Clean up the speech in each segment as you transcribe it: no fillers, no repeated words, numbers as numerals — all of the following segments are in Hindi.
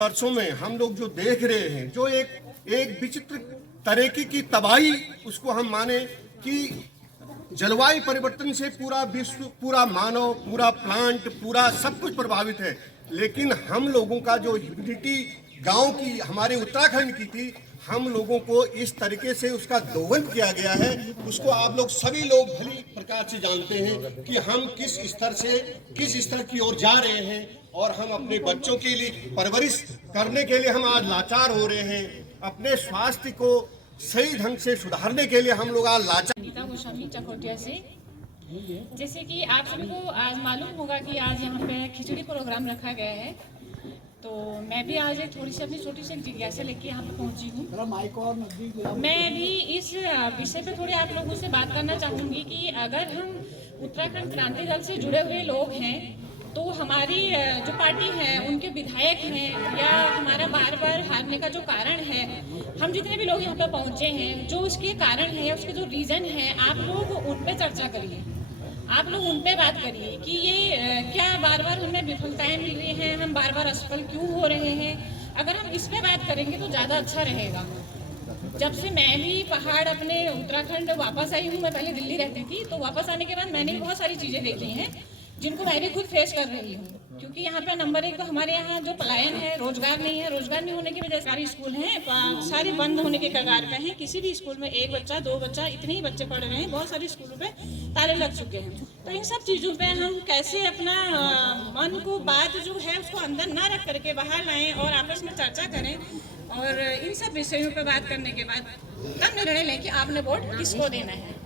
वर्षों में हम लोग जो देख रहे हैं, जो एक विचित्र तरीके की तबाही, उसको हम माने कि जलवायु परिवर्तन से पूरा विश्व, पूरा मानव, पूरा प्लांट, पूरा सब कुछ प्रभावित है। लेकिन हम लोगों का जो ह्यूमिडिटी गांव की, हमारे उत्तराखंड की थी, हम लोगों को इस तरीके से उसका दोहन किया गया है। उसको आप लोग सभी लोग भली प्रकार से जानते हैं कि हम किस स्तर की ओर जा रहे हैं, और हम अपने बच्चों के लिए परवरिश करने के लिए हम आज लाचार हो रहे हैं। अपने स्वास्थ्य को सही ढंग से सुधारने के लिए हम लोग आज लाचार। गीता गोस्वामी चकोटिया से। जैसे कि आप सभी को आज मालूम होगा कि आज यहाँ पे खिचड़ी प्रोग्राम रखा गया है, तो मैं भी आज एक थोड़ी सी अपनी छोटी सी जिज्ञासा लेके यहाँ पे पहुँची हूँ। मैं भी इस विषय पे थोड़ी आप लोगों से बात करना चाहूँगी कि अगर हम उत्तराखंड क्रांति दल से जुड़े हुए लोग हैं, तो हमारी जो पार्टी है, उनके विधायक हैं, या हमारा बार बार हारने का जो कारण है, हम जितने भी लोग यहाँ पे पहुँचे हैं, जो उसके कारण है, उसके जो रीज़न है, आप लोग उन पे चर्चा करिए, आप लोग उन पे बात करिए कि ये क्या बार बार हमें विफलताएं मिल रही हैं, हम बार बार असफल क्यों हो रहे हैं। अगर हम इस पे बात करेंगे तो ज़्यादा अच्छा रहेगा। जब से मैं भी पहाड़ अपने उत्तराखंड वापस आई हूँ, मैं पहले दिल्ली रहती थी, तो वापस आने के बाद मैंने बहुत सारी चीज़ें देखी हैं जिनको मैं भी खुद फेस कर रही हूँ। क्योंकि यहाँ पे नंबर एक तो हमारे यहाँ जो पलायन है, रोजगार नहीं है। रोजगार नहीं होने की वजह से सारे स्कूल हैं सारे बंद होने के कगार पे हैं। किसी भी स्कूल में एक बच्चा, दो बच्चा, इतने ही बच्चे पढ़ रहे हैं। बहुत सारे स्कूलों पे ताले लग चुके हैं। तो इन सब चीज़ों पे हम कैसे अपना मन को, बात जो है उसको अंदर ना रख करके बाहर लाएं और आपस में चर्चा करें, और इन सब विषयों पर बात करने के बाद तब निर्णय लें कि आपने वोट किसको देना है।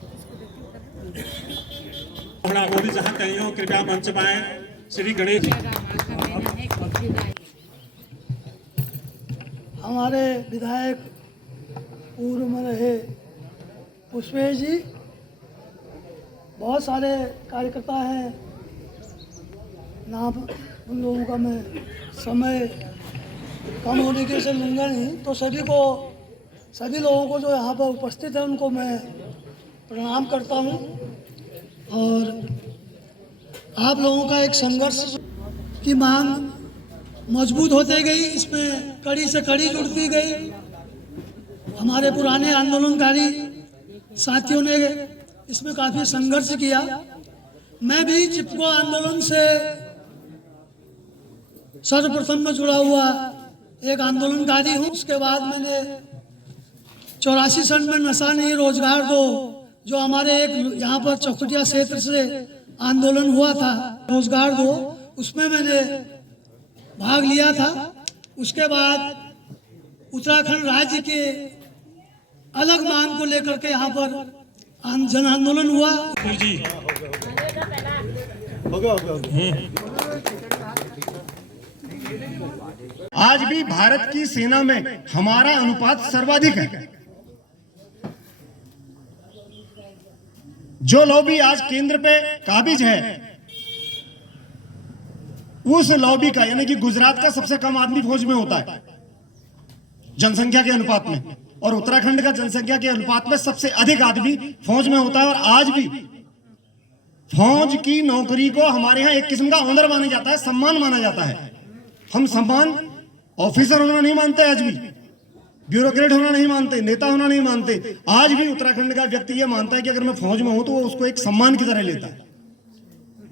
वो भी जहाँ कहीं हो, कृपया मंच पर आए। श्री गणेश। हमारे विधायक पूर्व में रहे पुष्पेश जी, बहुत सारे कार्यकर्ता हैं, नाम उन लोगों का मैं समय कम होने के से लूँगा नहीं। तो सभी लोगों को जो यहाँ पर उपस्थित है उनको मैं प्रणाम करता हूँ। और आप लोगों का एक संघर्ष की मांग मजबूत होती गई, इसमें कड़ी से कड़ी जुड़ती गई। हमारे पुराने आंदोलनकारी साथियों ने इसमें काफ़ी संघर्ष किया। मैं भी चिपको आंदोलन से सर्वप्रथम में जुड़ा हुआ एक आंदोलनकारी हूँ। उसके बाद मैंने 84 सन में नशा नहीं रोजगार दो, जो हमारे एक यहाँ पर चकोटिया क्षेत्र से आंदोलन हुआ था, रोजगार दो, उसमें मैंने भाग लिया था। उसके बाद उत्तराखंड राज्य के अलग मांग को लेकर के यहाँ पर जन आंदोलन हुआ। जी आज भी भारत की सेना में हमारा अनुपात सर्वाधिक है। जो लॉबी आज केंद्र पे काबिज है, उस लॉबी का, यानी कि गुजरात का सबसे कम आदमी फौज में होता है जनसंख्या के अनुपात में, और उत्तराखंड का जनसंख्या के अनुपात में सबसे अधिक आदमी फौज में होता है। और आज भी फौज की नौकरी को हमारे यहाँ एक किस्म का ऑनर माना जाता है, सम्मान माना जाता है। हम सम्मान ऑफिसर होना नहीं मानते, आज भी ब्यूरोक्रेट होना नहीं मानते, नेता होना नहीं मानते। आज भी उत्तराखंड का व्यक्ति यह मानता है कि अगर मैं फौज में हूं तो वो उसको एक सम्मान की तरह लेता है,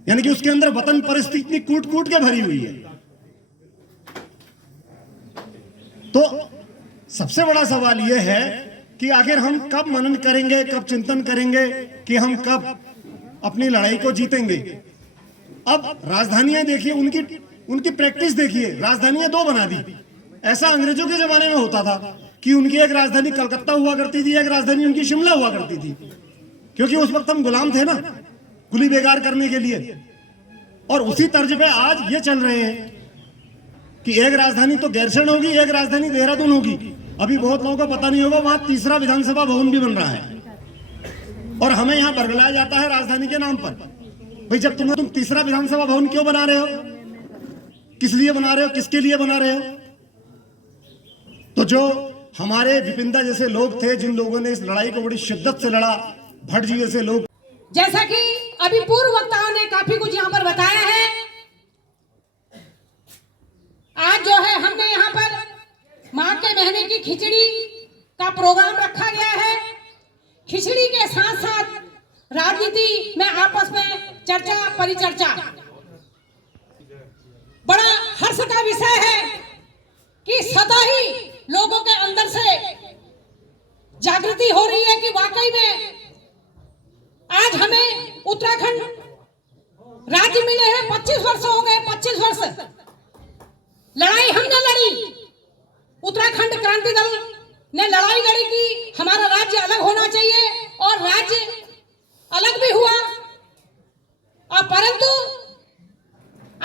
यानी कि उसके अंदर वतन परिस्थिति इतनी कूट कूट के भरी हुई है। तो सबसे बड़ा सवाल यह है कि आखिर हम कब मनन करेंगे, कब चिंतन करेंगे कि हम कब अपनी लड़ाई को जीतेंगे। अब राजधानियां देखिए, उनकी प्रैक्टिस देखिए। राजधानियां दो बना दी। ऐसा अंग्रेजों के जमाने में होता था कि उनकी एक राजधानी कलकत्ता हुआ करती थी, एक राजधानी उनकी शिमला हुआ करती थी, क्योंकि उस वक्त हम गुलाम थे ना, गुली बेगार करने के लिए। और उसी तर्ज पे आज ये चल रहे हैं कि एक राजधानी तो गैरसैंण होगी, एक राजधानी देहरादून होगी। अभी बहुत लोगों को पता नहीं होगा, वहां तीसरा विधानसभा भवन भी बन रहा है, और हमें यहाँ बरगलाया जाता है राजधानी के नाम पर। भाई जब तुम तीसरा विधानसभा भवन क्यों बना रहे हो, किस लिए बना रहे हो, किसके लिए बना रहे हो? तो जो हमारे विपिंदा जैसे लोग थे, जिन लोगों ने इस लड़ाई को बड़ी शिद्दत से लड़ा, भट्ट जी जैसे लोग, जैसा कि अभी पूर्व वक्ताओं ने काफी कुछ यहाँ पर बताया है, आज जो है हमने यहाँ पर माघ के महीने की खिचड़ी का प्रोग्राम रखा गया है। खिचड़ी के साथ साथ राजनीति में आपस में चर्चा परिचर्चा, बड़ा हर्ष का विषय है कि सदा ही लोगों के अंदर से जागृति हो रही है कि वाकई में आज हमें उत्तराखंड राज्य मिले हैं। 25 वर्ष हो गए, 25 वर्ष लड़ाई हमने लड़ी, उत्तराखंड क्रांति दल ने लड़ाई लड़ी कि हमारा राज्य अलग होना चाहिए और राज्य अलग भी हुआ, और परंतु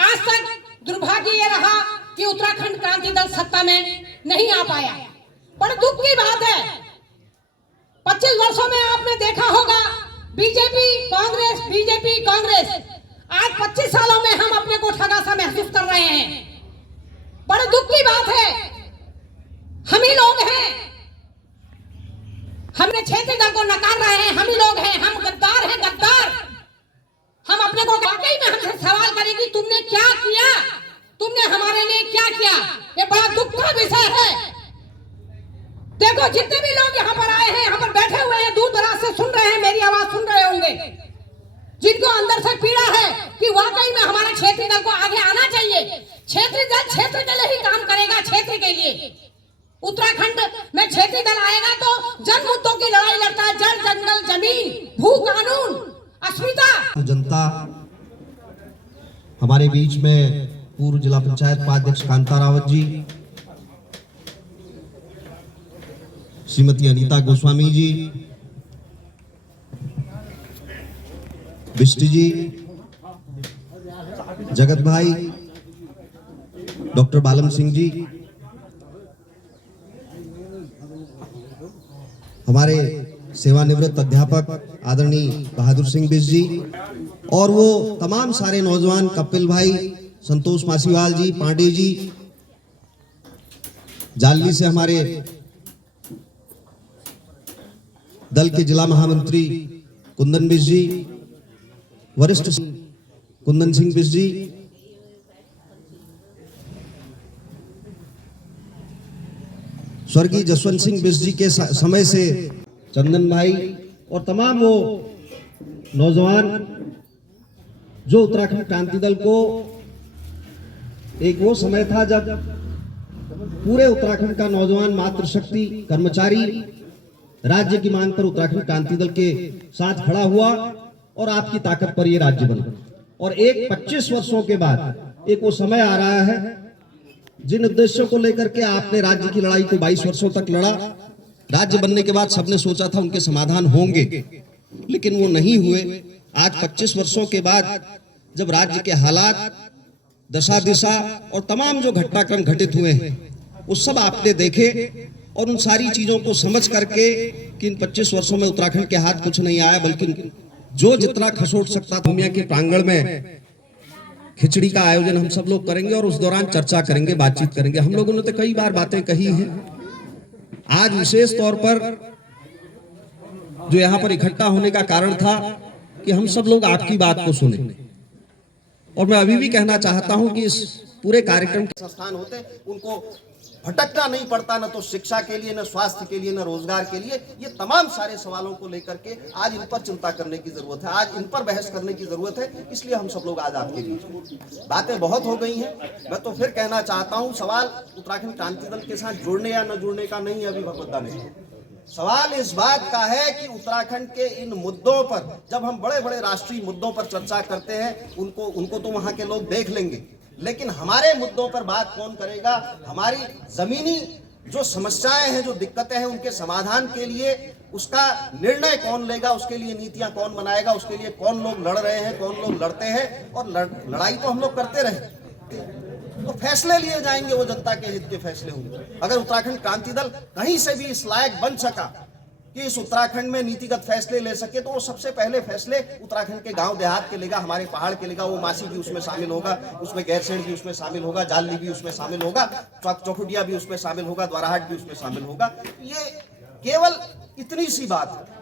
आज तक दुर्भाग्य ये रहा कि उत्तराखंड क्रांति दल सत्ता में नहीं आ पाया। बड़े दुख की बात है। 25 वर्षों में आपने देखा होगा बीजेपी कांग्रेस, आज 25 सालों में हम अपने को ठगा सा महसूस कर रहे हैं। बड़े दुख की बात है। हम ही लोग हैं, हमने क्षेत्रीय दल को नकार रहे हैं, हम ही लोग हैं, हम गद्दार हैं, गद्दार। हम अपने को वाकई में हमसे सवाल करें कि तुमने क्या किया, तुमने हमारे लिए क्या किया। ये बड़ा दुख का विषय है। देखो जितने भी लोग यहाँ पर आए हैं, यहाँ पर बैठे हुए हैं, दूर दराज से सुन रहे हैं, मेरी आवाज सुन रहे होंगे, जिनको अंदर से पीड़ा है कि वाकई में हमारे क्षेत्रीय दल को आगे आना चाहिए। क्षेत्रीय दल क्षेत्र के लिए ही काम करेगा, क्षेत्र के लिए। उत्तराखंड में क्षेत्रीय दल आएगा तो जन मुद्दों की लड़ाई लड़ता है, जल जंगल जमीन भू कानून अस्मिता। जनता हमारे बीच में पूर्व जिला पंचायत उपाध्यक्ष कांता रावत जी, श्रीमती अनीता गोस्वामी जी, बिष्ट जी, जगत भाई, डॉक्टर बालम सिंह जी, हमारे सेवानिवृत्त अध्यापक आदरणीय बहादुर सिंह बिष्ट जी, और वो तमाम सारे नौजवान, कपिल भाई, संतोष मासीवाल जी, पांडे जी, जालली से हमारे दल के जिला महामंत्री कुंदन बिष्ट जी, वरिष्ठ कुंदन सिंह बिष्ट जी, स्वर्गीय जसवंत सिंह बिष्ट जी के समय से चंदन भाई, और तमाम वो नौजवान जो उत्तराखंड क्रांति दल को, एक वो समय था जब पूरे उत्तराखंड का नौजवान मातृशक्ति कर्मचारी राज्य की मांग पर उत्तराखंड क्रांति दल के साथ खड़ा हुआ और आपकी ताकत पर ये राज्य बना। और एक 25 वर्षों के बाद एक वो समय आ रहा है जिन उद्देश्यों को लेकर के आपने राज्य की लड़ाई को 22 वर्षों तक लड़ा। राज्य बनने के बाद सबने सोचा था उनके समाधान होंगे, लेकिन वो नहीं हुए। आज 25 वर्षों के बाद जब राज्य के हालात, दशा दिशा और तमाम जो घटनाक्रम घटित हुए हैं वो सब आपने देखे, और उन सारी चीजों को समझ करके कि इन 25 वर्षों में उत्तराखंड के हाथ कुछ नहीं आया, बल्कि जो जितना खसोट सकता था। दुनिया के प्रांगण में खिचड़ी का आयोजन हम सब लोग करेंगे और उस दौरान चर्चा करेंगे, बातचीत करेंगे। हम लोगों ने तो कई बार बातें कही हैं। आज विशेष तौर पर जो यहाँ पर इकट्ठा होने का कारण था कि हम सब लोग आपकी बात को सुने, और मैं अभी भी कहना चाहता हूं कि इस पूरे कार्यक्रम के संस्थान होते उनको भटकना नहीं पड़ता, न तो शिक्षा के लिए, न स्वास्थ्य के लिए, न रोजगार के लिए। ये तमाम सारे सवालों को लेकर के आज इन पर चिंता करने की जरूरत है, आज इन पर बहस करने की जरूरत है। इसलिए हम सब लोग आज आपके बीच। बातें बहुत हो गई हैं, मैं तो फिर कहना चाहता हूं, सवाल उत्तराखंड क्रांति दल के साथ जुड़ने या न जुड़ने का नहीं है अभी भगवद्दा नहीं। सवाल इस बात का है कि उत्तराखंड के इन मुद्दों पर, जब हम बड़े बड़े राष्ट्रीय मुद्दों पर चर्चा करते हैं, उनको तो वहां के लोग देख लेंगे, लेकिन हमारे मुद्दों पर बात कौन करेगा? हमारी जमीनी जो समस्याएं हैं, जो दिक्कतें हैं, उनके समाधान के लिए उसका निर्णय कौन लेगा? उसके लिए नीतियां कौन बनाएगा? उसके लिए कौन लोग लड़ रहे हैं, कौन लोग लड़ते हैं? और लड़ाई तो हम लोग करते रहे, तो फैसले लिए जाएंगे, वो जनता के हित के फैसले होंगे। अगर उत्तराखंड क्रांति दल कहीं से भी इस लायक बन सका कि इस उत्तराखंड में नीतिगत फैसले ले सके, तो वो सबसे पहले फैसले उत्तराखंड के गांव देहात के लेगा, हमारे पहाड़ के लेगा। वो मासी भी उसमें शामिल होगा, उसमें गैरसैंण भी उसमें शामिल होगा, जालनी भी उसमें शामिल होगा, चौखुटिया भी उसमें शामिल होगा, द्वाराहाट भी उसमें शामिल होगा। ये केवल इतनी सी बात है।